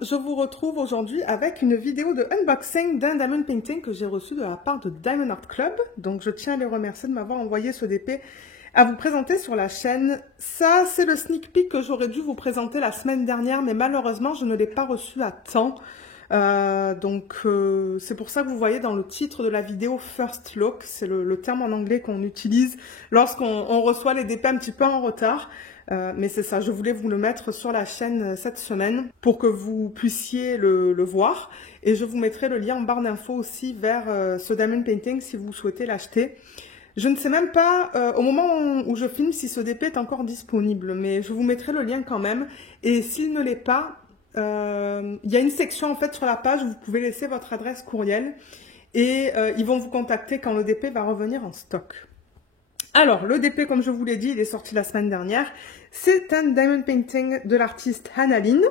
je vous retrouve aujourd'hui avec une vidéo de unboxing d'un Diamond Painting que j'ai reçu de la part de Diamond Art Club. Donc je tiens à les remercier de m'avoir envoyé ce DP à vous présenter sur la chaîne. Ça, c'est le sneak peek que j'aurais dû vous présenter la semaine dernière, mais malheureusement, je ne l'ai pas reçu à temps. C'est pour ça que vous voyez dans le titre de la vidéo First Look, c'est le terme en anglais qu'on utilise lorsqu'on reçoit les DP un petit peu en retard. Mais c'est ça, je voulais vous le mettre sur la chaîne cette semaine pour que vous puissiez le voir. Et je vous mettrai le lien en barre d'infos aussi vers ce Diamond Painting si vous souhaitez l'acheter. Je ne sais même pas au moment où je filme si ce DP est encore disponible, mais je vous mettrai le lien quand même. Et s'il ne l'est pas, il y a une section en fait sur la page où vous pouvez laisser votre adresse courriel et ils vont vous contacter quand le DP va revenir en stock. Alors, le DP, comme je vous l'ai dit, il est sorti la semaine dernière. C'est un Diamond Painting de l'artiste Hannah Lynn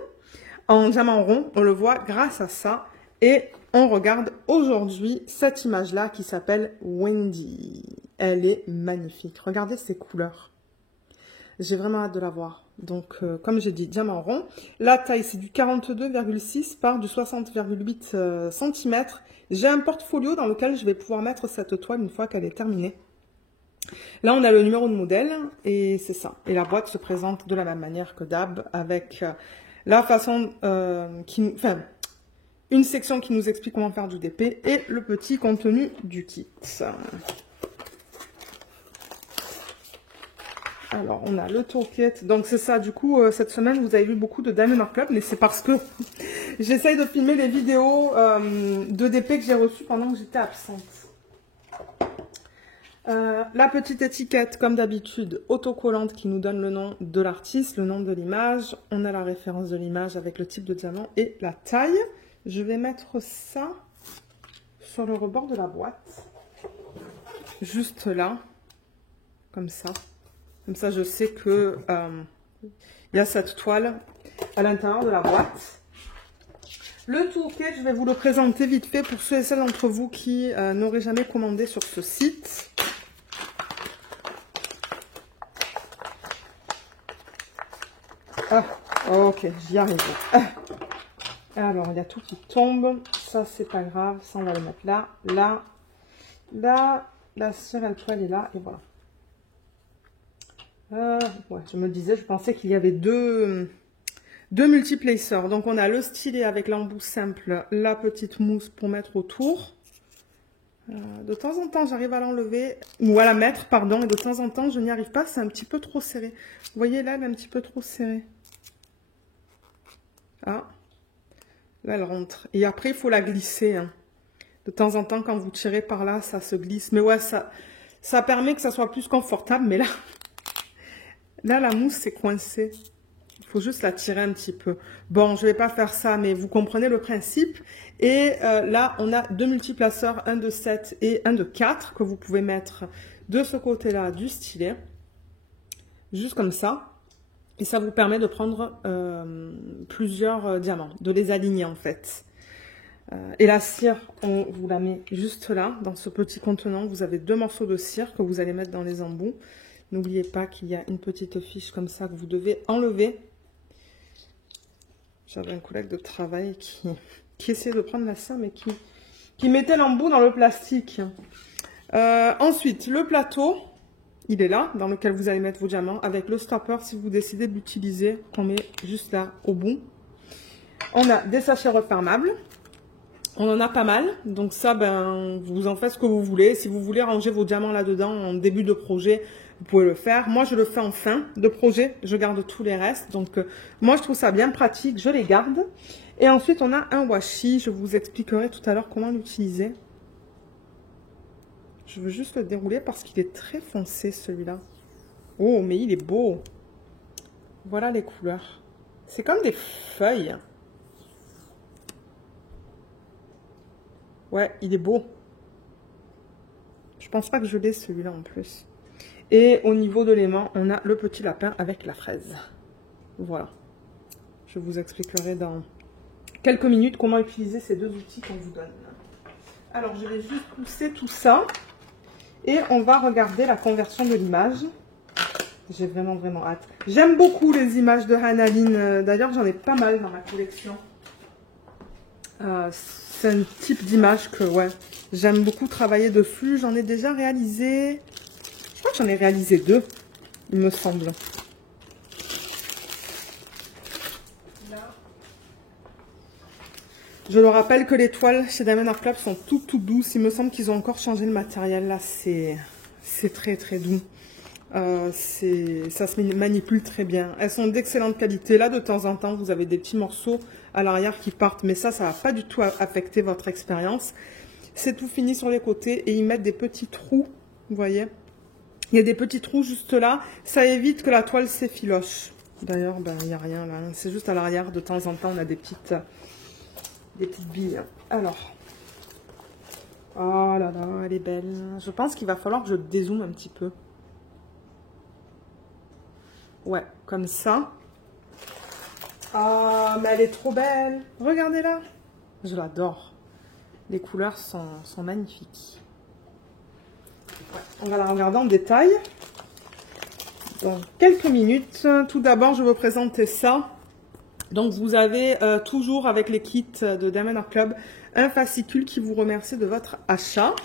en diamant rond. On le voit grâce à ça. Et on regarde aujourd'hui cette image-là qui s'appelle Wendy. Elle est magnifique. Regardez ses couleurs. J'ai vraiment hâte de la voir. Donc, comme j'ai dit, diamant rond. La taille, c'est du 42,6 par du 60,8 cm. J'ai un portfolio dans lequel je vais pouvoir mettre cette toile une fois qu'elle est terminée. Là, on a le numéro de modèle et c'est ça. Et la boîte se présente de la même manière que d'hab avec la façon une section qui nous explique comment faire du DP et le petit contenu du kit. Alors, on a le toolkit. Donc, c'est ça. Du coup, cette semaine, vous avez vu beaucoup de Diamond Art Club, mais c'est parce que j'essaye de filmer les vidéos de DP que j'ai reçues pendant que j'étais absente. La petite étiquette, comme d'habitude, autocollante qui nous donne le nom de l'artiste, le nom de l'image. On a la référence de l'image avec le type de diamant et la taille. Je vais mettre ça sur le rebord de la boîte. Juste là. Comme ça. Comme ça, je sais que y a cette toile à l'intérieur de la boîte. Le toolkit, je vais vous le présenter vite fait pour ceux et celles d'entre vous qui n'auraient jamais commandé sur ce site. Ah, ok, j'y arrive. Ah. Alors, il y a tout qui tombe. Ça, c'est pas grave. Ça, on va le mettre là, là, là. La seule toile est là, et voilà. Ouais, je me disais, je pensais qu'il y avait deux multiplacers. Donc, on a le stylet avec l'embout simple, la petite mousse pour mettre autour. De temps en temps, j'arrive à l'enlever, ou à la mettre, pardon, et de temps en temps, je n'y arrive pas, c'est un petit peu trop serré. Vous voyez, là, elle est un petit peu trop serrée. Ah, là, elle rentre. Et après, il faut la glisser. Hein. De temps en temps, quand vous tirez par là, ça se glisse. Mais ouais, ça permet que ça soit plus confortable. Mais là, la mousse, c'est coincé. Il faut juste la tirer un petit peu. Bon, je ne vais pas faire ça, mais vous comprenez le principe. Et là, on a deux multiplaceurs, un de 7 et un de 4, que vous pouvez mettre de ce côté-là du stylet. Juste comme ça. Et ça vous permet de prendre plusieurs diamants, de les aligner en fait. Et la cire, on vous la met juste là, dans ce petit contenant. Vous avez deux morceaux de cire que vous allez mettre dans les embouts. N'oubliez pas qu'il y a une petite fiche comme ça que vous devez enlever. J'avais un collègue de travail qui essayait de prendre la cire, mais qui mettait l'embout dans le plastique. Ensuite, le plateau. Il est là, dans lequel vous allez mettre vos diamants, avec le stopper si vous décidez d'utiliser, qu'on met juste là, au bout. On a des sachets refermables. On en a pas mal, donc ça, ben, vous en faites ce que vous voulez. Si vous voulez ranger vos diamants là-dedans en début de projet, vous pouvez le faire. Moi, je le fais en fin de projet, je garde tous les restes. Donc, moi, je trouve ça bien pratique, je les garde. Et ensuite, on a un washi, je vous expliquerai tout à l'heure comment l'utiliser. Je veux juste le dérouler parce qu'il est très foncé, celui-là. Oh, mais il est beau. Voilà les couleurs. C'est comme des feuilles. Ouais, il est beau. Je pense pas que je l'ai, celui-là, en plus. Et au niveau de l'aimant, on a le petit lapin avec la fraise. Voilà. Je vous expliquerai dans quelques minutes comment utiliser ces deux outils qu'on vous donne. Alors, je vais juste pousser tout ça. Et on va regarder la conversion de l'image. J'ai vraiment hâte. J'aime beaucoup les images de Hannah Lynn. D'ailleurs, j'en ai pas mal dans ma collection. C'est un type d'image que ouais, j'aime beaucoup travailler dessus. J'en ai déjà réalisé, je crois que j'en ai réalisé 2, il me semble. Je le rappelle que les toiles chez Diamond Art Club sont toutes douces. Il me semble qu'ils ont encore changé le matériel. Là, c'est très doux. Ça se manipule très bien. Elles sont d'excellente qualité. Là, de temps en temps, vous avez des petits morceaux à l'arrière qui partent. Mais ça va pas du tout affecter votre expérience. C'est tout fini sur les côtés. Et ils mettent des petits trous. Vous voyez? Il y a des petits trous juste là. Ça évite que la toile s'effiloche. D'ailleurs, ben, il n'y a rien là. C'est juste à l'arrière. De temps en temps, on a des petites billes. Alors, oh là là, elle est belle. Je pense qu'il va falloir que je dézoome un petit peu. Ouais, comme ça. Ah, mais elle est trop belle. Regardez-la. Je l'adore. Les couleurs sont magnifiques. Ouais, on va la regarder en détail dans quelques minutes. Tout d'abord, je vais vous présenter ça. Donc, vous avez toujours avec les kits de Diamond Art Club un fascicule qui vous remercie de votre achat.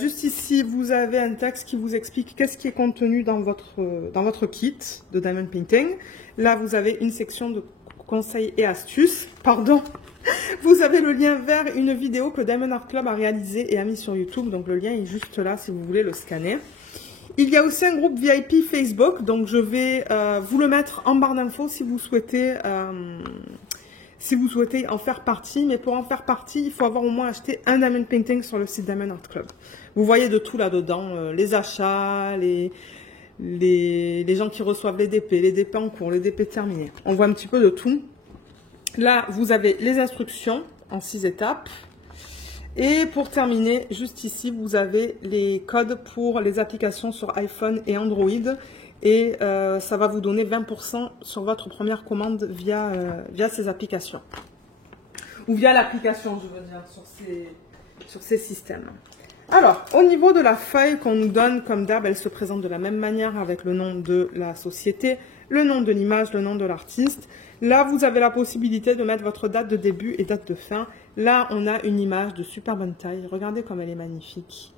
Juste ici, vous avez un texte qui vous explique qu'est-ce qui est contenu dans votre kit de Diamond Painting. Là, vous avez une section de conseils et astuces. Pardon. Vous avez le lien vers une vidéo que Diamond Art Club a réalisée et a mis sur YouTube. Donc, le lien est juste là si vous voulez le scanner. Il y a aussi un groupe VIP Facebook, donc je vais vous le mettre en barre d'infos si vous souhaitez en faire partie. Mais pour en faire partie, il faut avoir au moins acheté un Diamond Painting sur le site Diamond Art Club. Vous voyez de tout là-dedans, les achats, les gens qui reçoivent les DP en cours, les DP terminés. On voit un petit peu de tout. Là, vous avez les instructions en 6 étapes. Et pour terminer, juste ici, vous avez les codes pour les applications sur iPhone et Android. Et ça va vous donner 20% sur votre première commande via ces applications. Ou via l'application, je veux dire, sur ces systèmes. Alors, au niveau de la feuille qu'on nous donne, comme d'hab, elle se présente de la même manière avec le nom de la société, le nom de l'image, le nom de l'artiste. Là, vous avez la possibilité de mettre votre date de début et date de fin. Là, on a une image de super bonne taille. Regardez comme elle est magnifique.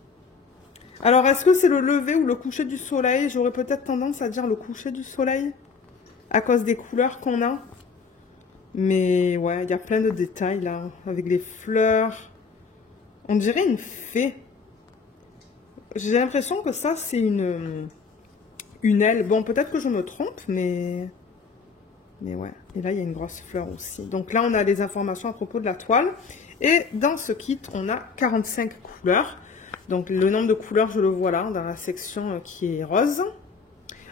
Alors, est-ce que c'est le lever ou le coucher du soleil? J'aurais peut-être tendance à dire le coucher du soleil, à cause des couleurs qu'on a. Mais ouais, il y a plein de détails là, avec les fleurs. On dirait une fée. J'ai l'impression que ça, c'est une aile. Bon, peut-être que je me trompe, mais ouais. Et là, il y a une grosse fleur aussi. Donc là, on a des informations à propos de la toile. Et dans ce kit, on a 45 couleurs. Donc le nombre de couleurs, je le vois là, dans la section qui est rose.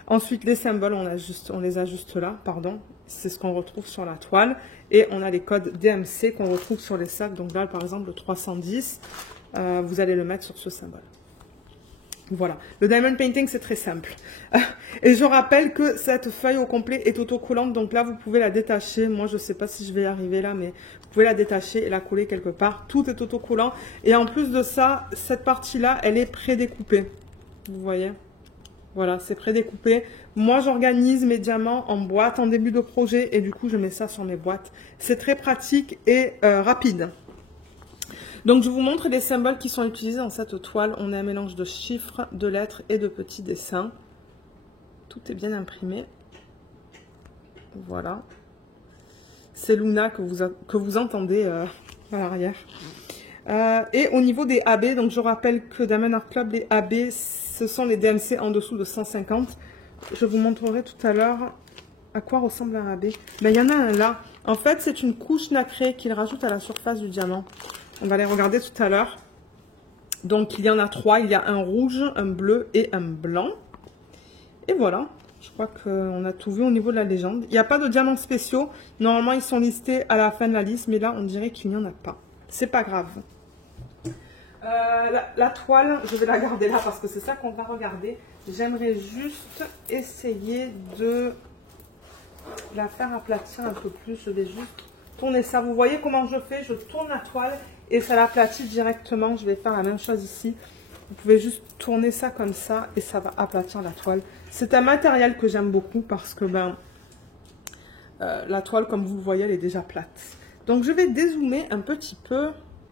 Ensuite, les symboles, on les a juste là, pardon. C'est ce qu'on retrouve sur la toile. Et on a les codes DMC qu'on retrouve sur les sacs. Donc là, par exemple, le 310, vous allez le mettre sur ce symbole. Voilà, le Diamond Painting, c'est très simple. Et je rappelle que cette feuille au complet est autocollante, donc là, vous pouvez la détacher. Moi, je ne sais pas si je vais y arriver là, mais vous pouvez la détacher et la coller quelque part. Tout est autocollant. Et en plus de ça, cette partie-là, elle est prédécoupée. Vous voyez? Voilà, c'est prédécoupé. Moi, j'organise mes diamants en boîte en début de projet et du coup, je mets ça sur mes boîtes. C'est très pratique et rapide. Donc, je vous montre les symboles qui sont utilisés dans cette toile. On a un mélange de chiffres, de lettres et de petits dessins. Tout est bien imprimé. Voilà. C'est Luna que vous entendez à l'arrière. Et au niveau des AB, donc je rappelle que Diamond Art Club, les AB, ce sont les DMC en dessous de 150. Je vous montrerai tout à l'heure à quoi ressemble un AB. Mais il y en a un là. En fait, c'est une couche nacrée qu'il rajoute à la surface du diamant. On va les regarder tout à l'heure. Donc, il y en a 3. Il y a un rouge, un bleu et un blanc. Et voilà. Je crois qu'on a tout vu au niveau de la légende. Il n'y a pas de diamants spéciaux. Normalement, ils sont listés à la fin de la liste. Mais là, on dirait qu'il n'y en a pas. C'est pas grave. La toile, je vais la garder là parce que c'est ça qu'on va regarder. J'aimerais juste essayer de la faire aplatir un peu plus. Je vais juste tourner ça. Vous voyez comment je fais? Je tourne la toile et ça l'aplatit directement. Je vais faire la même chose ici. Vous pouvez juste tourner ça comme ça et ça va aplatir la toile. C'est un matériel que j'aime beaucoup parce que la toile, comme vous le voyez, elle est déjà plate. Donc, je vais dézoomer un petit peu.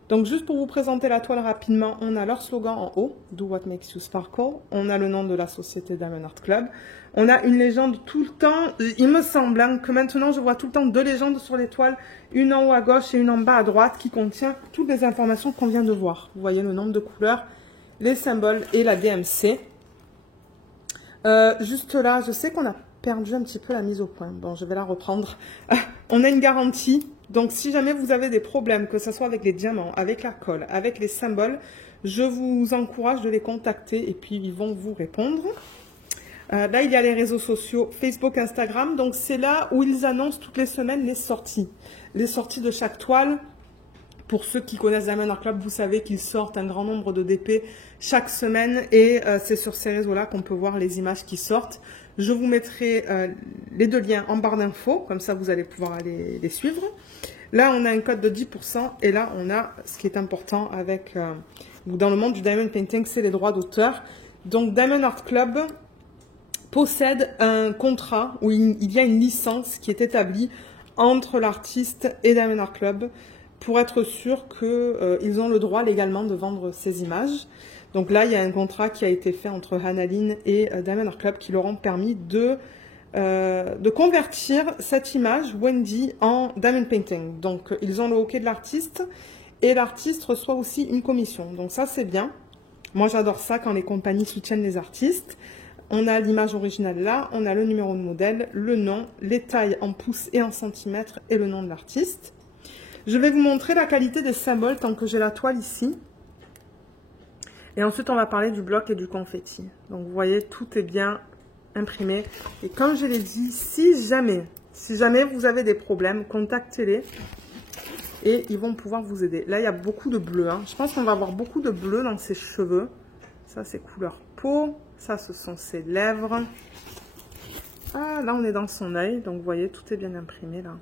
Donc, juste pour vous présenter la toile rapidement, on a leur slogan en haut, Do What Makes You Sparkle. On a le nom de la société Diamond Art Club. On a une légende tout le temps. Il me semble hein, que maintenant, je vois tout le temps 2 légendes sur les toiles. Une en haut à gauche et une en bas à droite qui contient toutes les informations qu'on vient de voir. Vous voyez le nombre de couleurs, les symboles et la DMC. Juste là, je sais qu'on a perdu un petit peu la mise au point. Bon, je vais la reprendre. On a une garantie. Donc, si jamais vous avez des problèmes, que ce soit avec les diamants, avec la colle, avec les symboles, je vous encourage de les contacter et puis ils vont vous répondre. Là, il y a les réseaux sociaux, Facebook, Instagram. Donc, c'est là où ils annoncent toutes les semaines les sorties. Les sorties de chaque toile. Pour ceux qui connaissent Diamond Art Club, vous savez qu'ils sortent un grand nombre de DP chaque semaine. Et c'est sur ces réseaux-là qu'on peut voir les images qui sortent. Je vous mettrai les 2 liens en barre d'infos. Comme ça, vous allez pouvoir aller les suivre. Là, on a un code de 10%. Et là, on a ce qui est important avec dans le monde du Diamond Painting, c'est les droits d'auteur. Donc, Diamond Art Club possède un contrat où il y a une licence qui est établie entre l'artiste et Diamond Art Club pour être sûr qu'ils ont le droit légalement de vendre ces images. Donc là, il y a un contrat qui a été fait entre Hannah-Lynn et Diamond Art Club qui leur ont permis de convertir cette image Wendy en Diamond Painting. Donc, ils ont le OK de l'artiste et l'artiste reçoit aussi une commission. Donc ça, c'est bien. Moi, j'adore ça quand les compagnies soutiennent les artistes. On a l'image originale là, on a le numéro de modèle, le nom, les tailles en pouces et en centimètres et le nom de l'artiste. Je vais vous montrer la qualité des symboles tant que j'ai la toile ici. Et ensuite, on va parler du bloc et du confetti. Donc, vous voyez, tout est bien imprimé. Et comme je l'ai dit, si jamais vous avez des problèmes, contactez-les et ils vont pouvoir vous aider. Là, il y a beaucoup de bleu. Hein. Je pense qu'on va avoir beaucoup de bleu dans ses cheveux. Ça, c'est couleur peau. Ça, ce sont ses lèvres. Ah, là, on est dans son œil. Donc, vous voyez, tout est bien imprimé, là.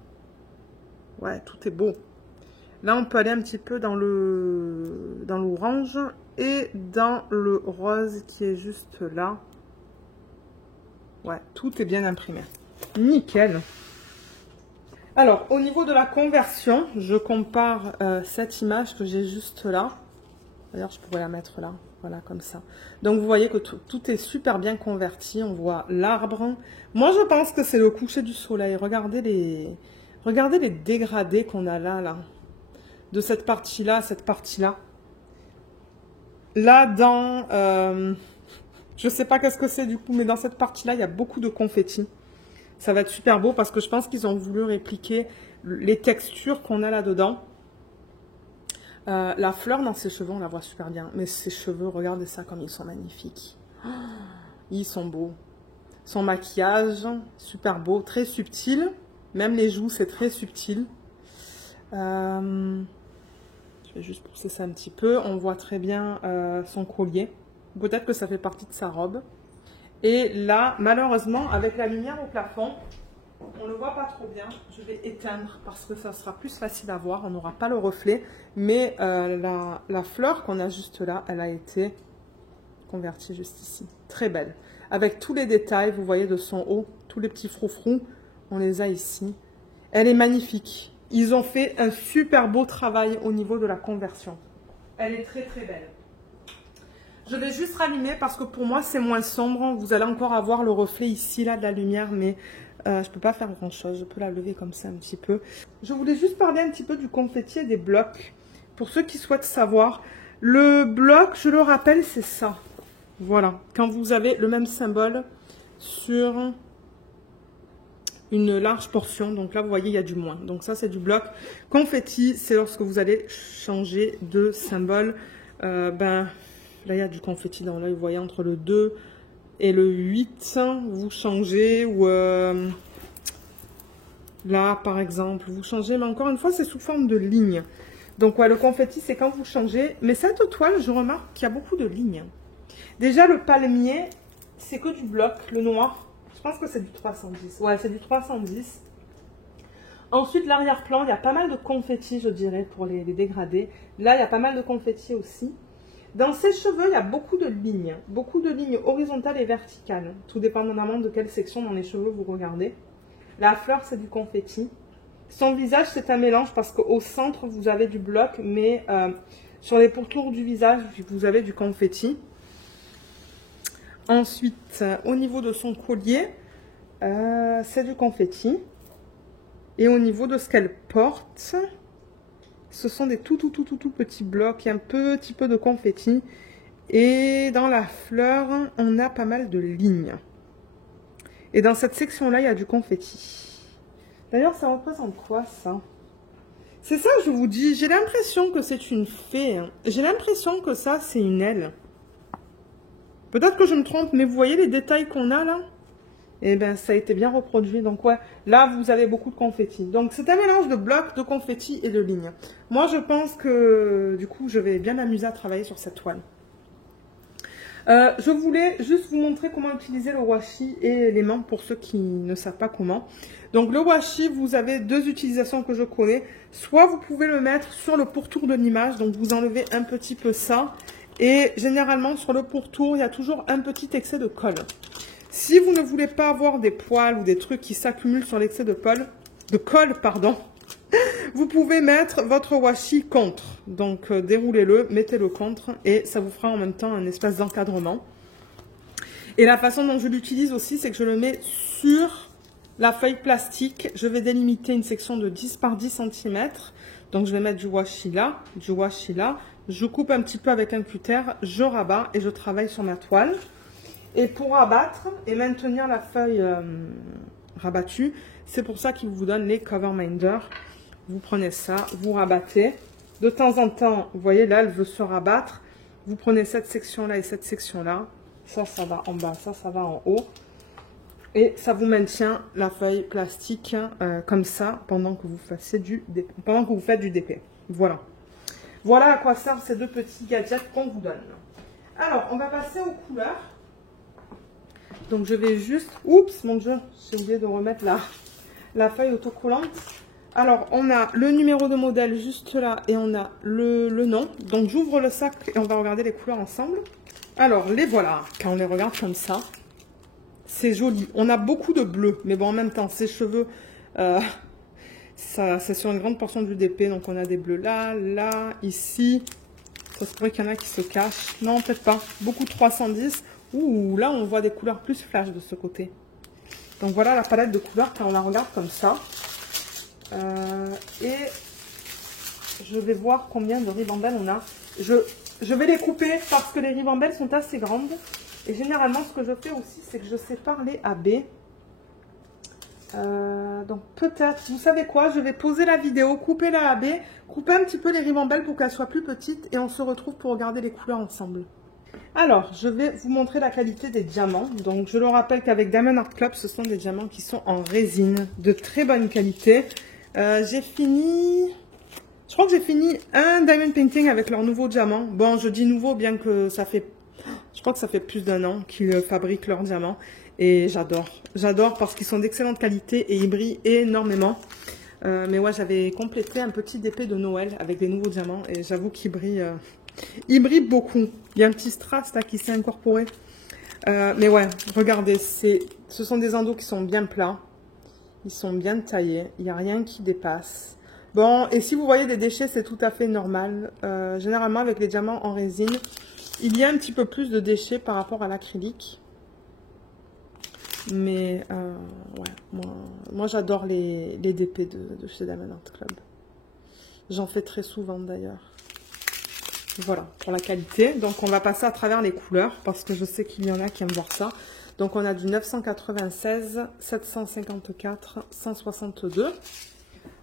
Ouais, tout est beau. Là, on peut aller un petit peu dans l'orange et dans le rose qui est juste là. Ouais, tout est bien imprimé. Nickel. Alors, au niveau de la conversion, je compare cette image que j'ai juste là. D'ailleurs, je pourrais la mettre là. Voilà, comme ça. Donc, vous voyez que tout est super bien converti. On voit l'arbre. Moi, je pense que c'est le coucher du soleil. Regardez les dégradés qu'on a là. De cette partie-là à cette partie-là. Là, je sais pas qu'est-ce que c'est du coup, mais dans cette partie-là, il y a beaucoup de confettis. Ça va être super beau parce que je pense qu'ils ont voulu répliquer les textures qu'on a là-dedans. La fleur dans ses cheveux, on la voit super bien. Mais ses cheveux, regardez ça comme ils sont magnifiques. Oh, ils sont beaux. Son maquillage, super beau, très subtil. Même les joues, c'est très subtil. Je vais juste pousser ça un petit peu. On voit très bien son collier. Peut-être que ça fait partie de sa robe. Et là, malheureusement, avec la lumière au plafond, on ne le voit pas trop bien. Je vais éteindre parce que ça sera plus facile à voir. On n'aura pas le reflet. Mais la fleur qu'on a juste là, elle a été convertie juste ici. Très belle. Avec tous les détails, vous voyez de son haut, tous les petits froufrous, on les a ici. Elle est magnifique. Ils ont fait un super beau travail au niveau de la conversion. Elle est très très belle. Je vais juste rallumer parce que pour moi c'est moins sombre. Vous allez encore avoir le reflet ici là de la lumière, mais je ne peux pas faire grand chose. Je peux la lever comme ça un petit peu. Je voulais juste parler un petit peu du confetti et des blocs. Pour ceux qui souhaitent savoir, le bloc, je le rappelle, c'est ça. Voilà, quand vous avez le même symbole sur une large portion, donc là vous voyez il y a du moins, donc ça c'est du bloc. Confetti, c'est lorsque vous allez changer de symbole. Là il y a du confetti dans l'œil, vous voyez entre le 2 et le 8, vous changez, ou là par exemple, vous changez, mais encore une fois c'est sous forme de ligne. Donc ouais, le confetti c'est quand vous changez, mais cette toile je remarque qu'il y a beaucoup de lignes. Déjà le palmier, c'est que du bloc, le noir. Je pense que c'est du 310. Ouais, c'est du 310. Ensuite, l'arrière-plan, il y a pas mal de confettis, je dirais, pour les dégradés. Là, il y a pas mal de confettis aussi. Dans ses cheveux, il y a beaucoup de lignes horizontales et verticales, tout dépendamment de quelle section dans les cheveux vous regardez. La fleur, c'est du confetti. Son visage, c'est un mélange parce qu'au centre, vous avez du bloc, mais sur les pourtours du visage, vous avez du confetti. Ensuite, au niveau de son collier, c'est du confetti. Et au niveau de ce qu'elle porte, ce sont des tout petits blocs et un petit peu de confetti. Et dans la fleur, on a pas mal de lignes. Et dans cette section-là, il y a du confetti. D'ailleurs, ça représente quoi, ça? C'est ça que je vous dis. J'ai l'impression que c'est une fée. Hein. J'ai l'impression que ça, c'est une aile. Peut-être que je me trompe, mais vous voyez les détails qu'on a là? Eh bien, ça a été bien reproduit. Donc, ouais, là, vous avez beaucoup de confetti. Donc, c'est un mélange de blocs, de confetti et de lignes. Moi, je pense que, du coup, je vais bien m'amuser à travailler sur cette toile. Je voulais juste vous montrer comment utiliser le washi et l'aimant pour ceux qui ne savent pas comment. Donc, le washi, vous avez deux utilisations que je connais. Soit vous pouvez le mettre sur le pourtour de l'image. Donc, vous enlevez un petit peu ça. Et généralement, sur le pourtour, il y a toujours un petit excès de colle. Si vous ne voulez pas avoir des poils ou des trucs qui s'accumulent sur l'excès de colle, vous pouvez mettre votre washi contre. Donc, déroulez-le, mettez-le contre et ça vous fera en même temps un espace d'encadrement. Et la façon dont je l'utilise aussi, c'est que je le mets sur la feuille plastique. Je vais délimiter une section de 10 par 10 cm. Donc, je vais mettre du washi là, du washi là. Je coupe un petit peu avec un cutter, je rabats et je travaille sur ma toile. Et pour abattre et maintenir la feuille rabattue, c'est pour ça qu'ils vous donnent les cover minders. Vous prenez ça, vous rabattez. De temps en temps, vous voyez là, elle veut se rabattre. Vous prenez cette section-là et cette section-là. Ça, ça va en bas, ça va en haut. Et ça vous maintient la feuille plastique comme ça pendant que vous faites du DP. Voilà. Voilà à quoi servent ces deux petits gadgets qu'on vous donne. Alors, on va passer aux couleurs. Donc, je vais juste... Oups, mon Dieu, j'ai oublié de remettre la feuille autocollante. Alors, on a le numéro de modèle juste là et on a le nom. Donc, j'ouvre le sac et on va regarder les couleurs ensemble. Alors, les voilà. Quand on les regarde comme ça, c'est joli. On a beaucoup de bleu, mais bon, en même temps, ses cheveux... c'est sur une grande portion du DP, donc on a des bleus là, là, ici. Ça se pourrait qu'il y en a qui se cachent. Non, peut-être pas. Beaucoup de 310. Ouh, là, on voit des couleurs plus flash de ce côté. Donc voilà la palette de couleurs quand on la regarde comme ça. Et je vais voir combien de ribambelles on a. Je vais les couper parce que les ribambelles sont assez grandes. Et généralement, ce que je fais aussi, c'est que je sépare les AB. Donc peut-être, vous savez quoi, je vais poser la vidéo, couper la AB, couper un petit peu les ribambelles pour qu'elles soient plus petites et on se retrouve pour regarder les couleurs ensemble. Alors, je vais vous montrer la qualité des diamants. Donc, je le rappelle qu'avec Diamond Art Club, ce sont des diamants qui sont en résine de très bonne qualité. J'ai fini... Je crois que j'ai fini un Diamond Painting avec leur nouveau diamant. Bon, je dis nouveau, bien que ça fait... Je crois que ça fait plus d'1 an qu'ils fabriquent leurs diamants. Et j'adore. J'adore parce qu'ils sont d'excellente qualité et ils brillent énormément. Mais ouais, j'avais complété un petit DP de Noël avec des nouveaux diamants. Et j'avoue qu'ils brillent... Il brille beaucoup. Il y a un petit strass là qui s'est incorporé. Mais ouais, regardez, ce sont des endos qui sont bien plats. Ils sont bien taillés. Il n'y a rien qui dépasse. Bon, et si vous voyez des déchets, c'est tout à fait normal. Généralement, avec les diamants en résine, il y a un petit peu plus de déchets par rapport à l'acrylique. Mais ouais, moi j'adore les DP de chez Diamond Art Club. J'en fais très souvent d'ailleurs. Voilà, pour la qualité. Donc, on va passer à travers les couleurs parce que je sais qu'il y en a qui aiment voir ça. Donc, on a du 996, 754, 162.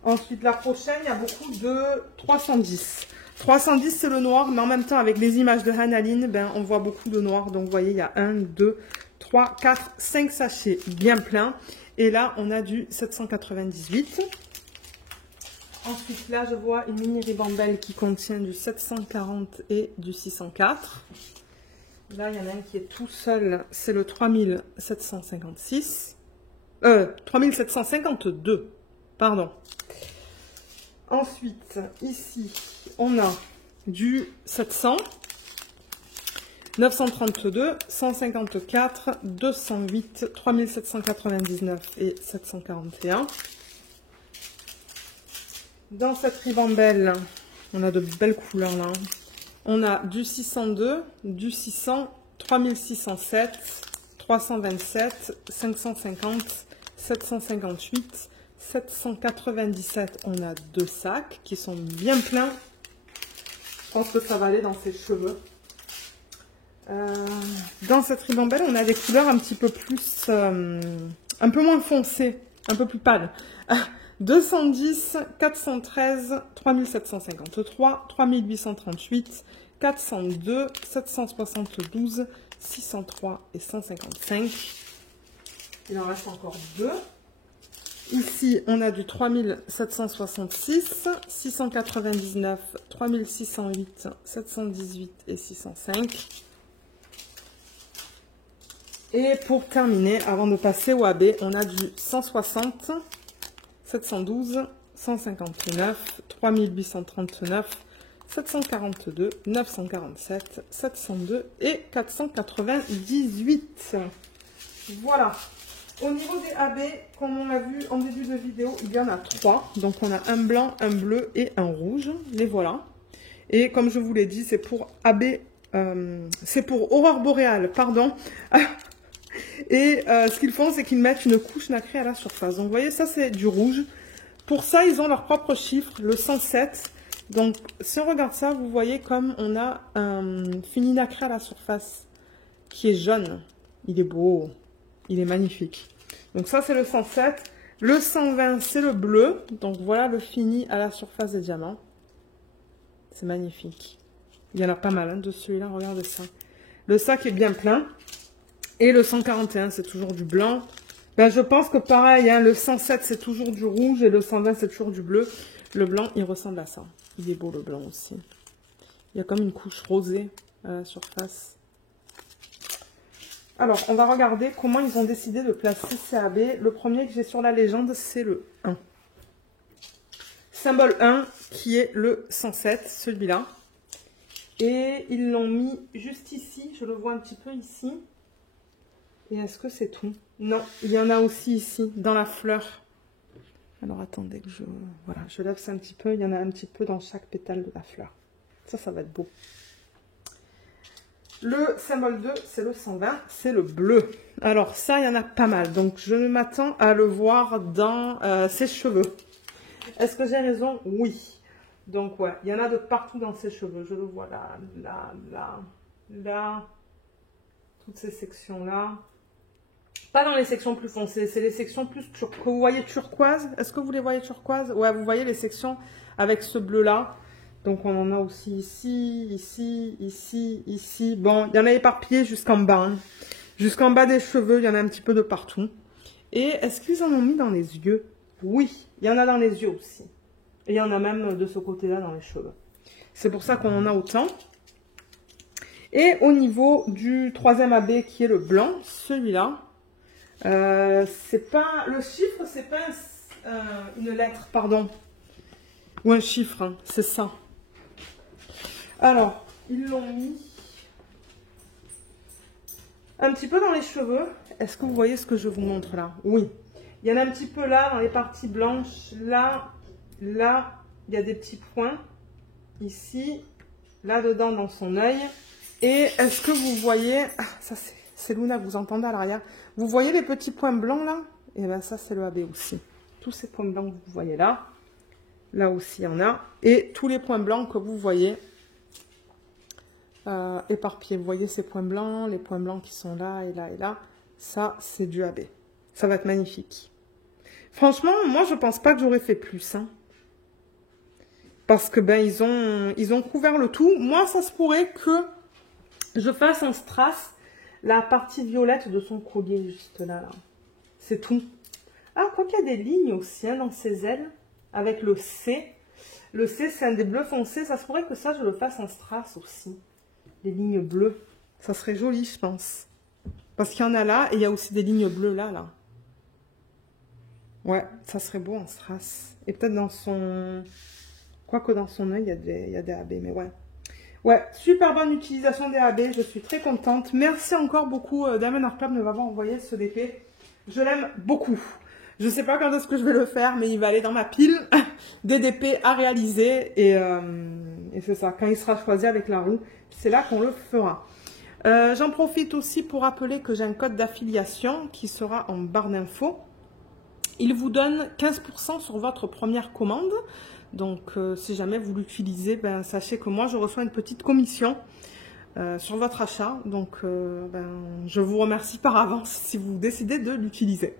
Ensuite, la prochaine, il y a beaucoup de 310. 310, c'est le noir, mais en même temps, avec les images de Hanaline, ben, on voit beaucoup de noir. Donc, vous voyez, il y a 1, 2, 3, 4, 5 sachets bien pleins. Et là, on a du 798. Ensuite, là, je vois une mini ribambelle qui contient du 740 et du 604. Là, il y en a un qui est tout seul, c'est le 3756. 3752, pardon. Ensuite, ici, on a du 700, 932, 154, 208, 3799 et 741. Dans cette ribambelle, on a de belles couleurs là. On a du 602, du 600, 3607, 327, 550, 758, 797. On a 2 sacs qui sont bien pleins. Je pense que ça va aller dans ses cheveux. Dans cette ribambelle, on a des couleurs un petit peu plus, un peu moins foncées, un peu plus pâles. 210, 413, 3753, 3838, 402, 772, 603 et 155. Il en reste encore 2. Ici, on a du 3766, 699, 3608, 718 et 605. Et pour terminer, avant de passer au AB, on a du 160, 712, 159, 3839, 742, 947, 702 et 498. Voilà. Au niveau des AB, comme on l'a vu en début de vidéo, il y en a 3. Donc on a un blanc, un bleu et un rouge. Les voilà. Et comme je vous l'ai dit, c'est pour AB, c'est pour Aurore Boréale, pardon. Et ce qu'ils font, c'est qu'ils mettent une couche nacrée à la surface. Donc vous voyez, ça c'est du rouge. Pour ça, ils ont leur propre chiffre, le 107. Donc si on regarde ça, vous voyez comme on a un fini nacré à la surface qui est jaune. Il est beau. Il est magnifique. Donc ça, c'est le 107. Le 120, c'est le bleu. Donc voilà le fini à la surface des diamants. C'est magnifique. Il y en a pas mal hein, de celui-là. Regardez ça. Le sac est bien plein. Et le 141, c'est toujours du blanc. Ben, je pense que pareil, hein, le 107, c'est toujours du rouge. Et le 120, c'est toujours du bleu. Le blanc, il ressemble à ça. Il est beau, le blanc aussi. Il y a comme une couche rosée à la surface. Alors, on va regarder comment ils ont décidé de placer ces AB. Le premier que j'ai sur la légende, c'est le 1. Symbole 1, qui est le 107, celui-là. Et ils l'ont mis juste ici. Je le vois un petit peu ici. Et est-ce que c'est tout? Non, il y en a aussi ici, dans la fleur. Alors, attendez que voilà, je lève ça un petit peu. Il y en a un petit peu dans chaque pétale de la fleur. Ça va être beau. Le symbole 2, c'est le 120, c'est le bleu. Alors ça, il y en a pas mal. Donc je m'attends à le voir dans ses cheveux. Est-ce que j'ai raison? Oui. Donc ouais, il y en a de partout dans ses cheveux. Je le vois là, là, là, là. Toutes ces sections-là. Pas dans les sections plus foncées, c'est les sections plus que vous voyez turquoise. Est-ce que vous les voyez turquoise? Ouais, vous voyez les sections avec ce bleu-là. Donc, on en a aussi ici, ici, ici, ici. Bon, il y en a éparpillé jusqu'en bas. Hein. Jusqu'en bas des cheveux, il y en a un petit peu de partout. Et est-ce qu'ils en ont mis dans les yeux? Oui, il y en a dans les yeux aussi. Et il y en a même de ce côté-là dans les cheveux. C'est pour ça qu'on en a autant. Et au niveau du troisième AB qui est le blanc, celui-là, c'est pas le chiffre, c'est pas une lettre, pardon. Ou un chiffre, hein, c'est ça. Alors, ils l'ont mis un petit peu dans les cheveux. Est-ce que vous voyez ce que je vous montre là? Oui. Il y en a un petit peu là, dans les parties blanches. Là, là, il y a des petits points. Ici, là-dedans, dans son œil. Et est-ce que vous voyez... Ah, ça, c'est Luna que vous entendez à l'arrière. Vous voyez les petits points blancs là? Et bien ça, c'est le AB aussi. Tous ces points blancs que vous voyez là. Là aussi, il y en a. Et tous les points blancs que vous voyez... éparpillés. Vous voyez ces points blancs, les points blancs qui sont là et là et là. Ça, c'est du AB. Ça va être magnifique. Franchement, moi, je pense pas que j'aurais fait plus. Hein. Parce que, ben, ils ont couvert le tout. Moi, ça se pourrait que je fasse en strass la partie violette de son collier, juste là. Là. C'est tout. Ah, quoi qu'il y a des lignes aussi hein, dans ses ailes, avec le C. Le C, c'est un des bleus foncés. Ça se pourrait que ça, je le fasse en strass aussi. Les lignes bleues. Ça serait joli, je pense. Parce qu'il y en a là, et il y a aussi des lignes bleues là, là. Ouais, ça serait beau en strass. Et peut-être dans son... Quoique dans son œil, il y a des AB, mais ouais. Ouais, super bonne utilisation des AB, je suis très contente. Merci encore beaucoup Diamond Art Club de m'avoir envoyé ce DP. Je l'aime beaucoup. Je sais pas quand est-ce que je vais le faire, mais il va aller dans ma pile DDP à réaliser. Et c'est ça, quand il sera choisi avec la roue, c'est là qu'on le fera. J'en profite aussi pour rappeler que j'ai un code d'affiliation qui sera en barre d'infos. Il vous donne 15% sur votre première commande. Donc, si jamais vous l'utilisez, ben, sachez que moi, je reçois une petite commission sur votre achat. Donc, je vous remercie par avance si vous décidez de l'utiliser.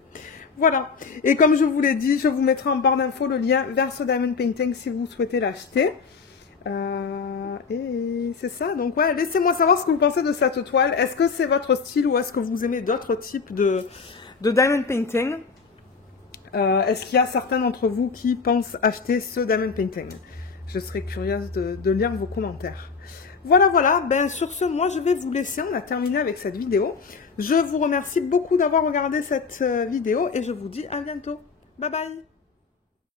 Voilà. Et comme je vous l'ai dit, je vous mettrai en barre d'infos le lien vers ce Diamond Painting si vous souhaitez l'acheter. Et c'est ça. Donc, ouais, laissez-moi savoir ce que vous pensez de cette toile. Est-ce que c'est votre style ou est-ce que vous aimez d'autres types de Diamond Painting? Est-ce qu'il y a certains d'entre vous qui pensent acheter ce Diamond Painting? Je serais curieuse de lire vos commentaires. Voilà, voilà. Ben, sur ce, moi, je vais vous laisser. On a terminé avec cette vidéo. Je vous remercie beaucoup d'avoir regardé cette vidéo et je vous dis à bientôt. Bye bye!